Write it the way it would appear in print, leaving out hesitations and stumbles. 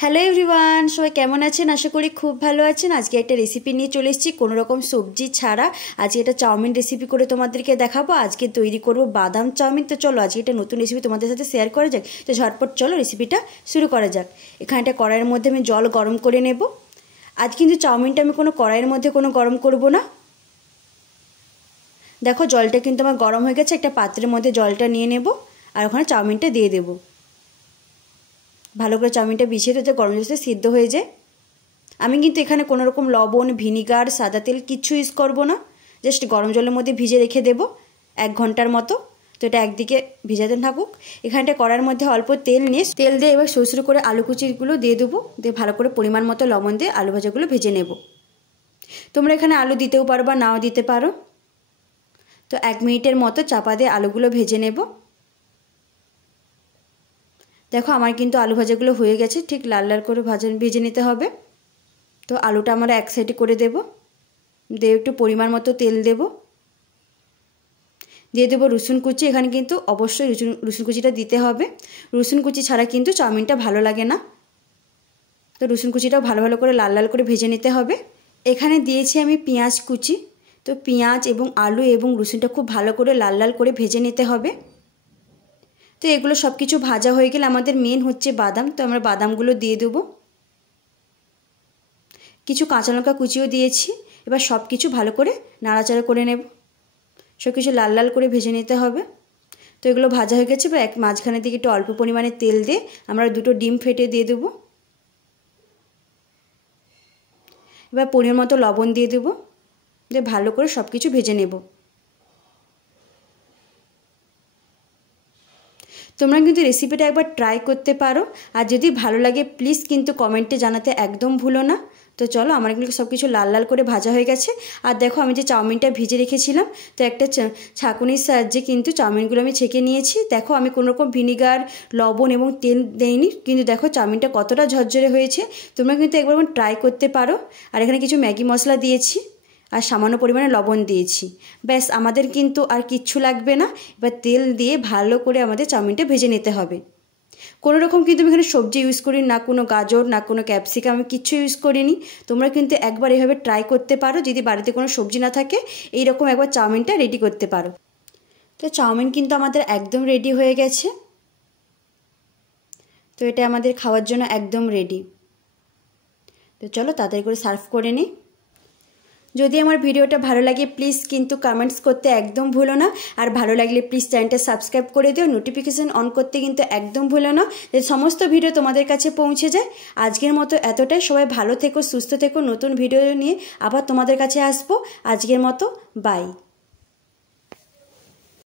Hello everyone, সবাই কেমন আছেন? আশা করি খুব ভালো আছেন। আজকে একটা রেসিপি নিয়ে চলে এসেছি কোনো রকম সবজি ছাড়া। আজকে এটা চাউমিন রেসিপি করে তোমাদেরকে দেখাবো। আজকে তৈরি করব বাদাম চাউমিন। তো চলো আজকে এটা নতুন রেসিপি তোমাদের সাথে শেয়ার করা যাক। তো ঝটপট চলো রেসিপিটা শুরু করা যাক। এখানে একটা কড়াইয়ের মধ্যে আমি জল গরম করে নেব। আজ কিন্তু চাউমিনটা আমি কোনো কড়াইয়ের মধ্যে কোনো গরম করব না। দেখো জলটা কিন্তু আমার গরম হয়ে গেছে। একটা পাত্রের মধ্যে জলটা নিয়ে নেব আর ওখানে চাউমিনটা দিয়ে দেবো। ভালো করে চাউমিনটা বিছিয়ে দিতে গরম জলে সিদ্ধ হয়ে যায়। আমি কিন্তু এখানে কোনো রকম লবণ, ভিনিগার, সাদা তেল কিচ্ছু ইউজ করব না। জাস্ট গরম জলের মধ্যে ভিজে রেখে দেব 1 ঘন্টার মতো। তো এটা একদিকে ভিজাতে থাকুক। এখানটা কড়ার মধ্যে অল্প তেল নিয়ে তেল দিয়ে এবার সরু করে আলু কুচিগুলো দিয়ে দেবো। দিয়ে ভালো করে পরিমাণ মতো লবণ দিয়ে আলু ভাজাগুলো ভেজে নেব। তোমরা এখানে আলু দিতেও পারো বা নাও দিতে পারো। তো 1 মিনিটের মতো চাপা দিয়ে আলুগুলো ভেজে নেব। দেখো আমার কিন্তু আলু ভাজাগুলো হয়ে গেছে। ঠিক লাল লাল করে ভেজে নিতে হবে। তো আলুটা আমরা এক সাইডে করে দেব। দিয়ে একটু পরিমাণ মতো তেল দেব। দিয়ে দেবো রসুন কুচি। এখানে কিন্তু অবশ্যই রসুন কুচিটা দিতে হবে। রসুন কুচি ছাড়া কিন্তু চাউমিনটা ভালো লাগে না। তো রসুন কুচিটাও ভালো ভালো করে লাল লাল করে ভেজে নিতে হবে। এখানে দিয়েছি আমি পেঁয়াজ কুচি। তো পেঁয়াজ এবং আলু এবং রসুনটা খুব ভালো করে লাল লাল করে ভেজে নিতে হবে। তো এগুলো সব কিছু ভাজা হয়ে গেলে আমাদের মেন হচ্ছে বাদাম। তো আমরা বাদামগুলো দিয়ে দেবো। কিছু কাঁচা লঙ্কা কুচিও দিয়েছি। এবার সব কিছু ভালো করে নাড়াচাড়া করে নেব। সব কিছু লাল লাল করে ভেজে নিতে হবে। তো এগুলো ভাজা হয়ে গেছে। এবার মাঝখানের দিকে একটু অল্প পরিমাণে তেল দিয়ে আমরা 2টো ডিম ফেটে দিয়ে দেবো। এবার পরিমাণ মতো লবণ দিয়ে দেবো। দিয়ে ভালো করে সব কিছু ভেজে নেব। তোমরা কিন্তু রেসিপিটা একবার ট্রাই করতে পারো। আর যদি ভালো লাগে প্লিজ কিন্তু কমেন্টে জানাতে একদম ভুলো না। তো চলো আমার এগুলো সব কিছু লাল লাল করে ভাজা হয়ে গেছে। আর দেখো আমি যে চাউমিনটা ভিজে রেখেছিলাম, তো একটা ছাঁকুনির সাহায্যে কিন্তু চাউমিনগুলো আমি ছেঁকে নিয়েছি। দেখো আমি কোনো রকম ভিনিগার, লবণ এবং তেল দেইনি। কিন্তু দেখো চাউমিনটা কতটা ঝরঝরে হয়েছে। তোমরা কিন্তু একবার ট্রাই করতে পারো। আর এখানে কিছু ম্যাগি মশলা দিয়েছি আর সামান্য পরিমাণে লবণ দিয়েছি। ব্যাস আমাদের কিন্তু আর কিচ্ছু লাগবে না। এবার তেল দিয়ে ভালো করে আমাদের চাউমিনটা ভেজে নিতে হবে। কোনো রকম কিন্তু আমি এখানে সবজি ইউজ করি না, কোনো গাজর না কোনো ক্যাপসিকাম আমি কিচ্ছু ইউজ করিনি। তোমরা কিন্তু একবার এভাবে ট্রাই করতে পারো। যদি বাড়িতে কোনো সবজি না থাকে এইরকম একবার চাউমিনটা রেডি করতে পারো। তো চাউমিন কিন্তু আমাদের একদম রেডি হয়ে গেছে। তো এটা আমাদের খাওয়ার জন্য একদম রেডি। তো চলো তাড়াতাড়ি করে সার্ভ করে নিই। যদি আমার ভিডিওটা ভালো লাগে প্লিজ কিন্তু কমেন্টস করতে একদম ভুলো না। আর ভালো লাগলে প্লিজ চ্যানেলটা সাবস্ক্রাইব করে দিও। নোটিফিকেশান অন করতে কিন্তু একদম ভুলো না, যে সমস্ত ভিডিও তোমাদের কাছে পৌঁছে যায়। আজকের মতো এতটাই। সবাই ভালো থেকো, সুস্থ থেকো। নতুন ভিডিও নিয়ে আবার তোমাদের কাছে আসবো। আজকের মতো বাই।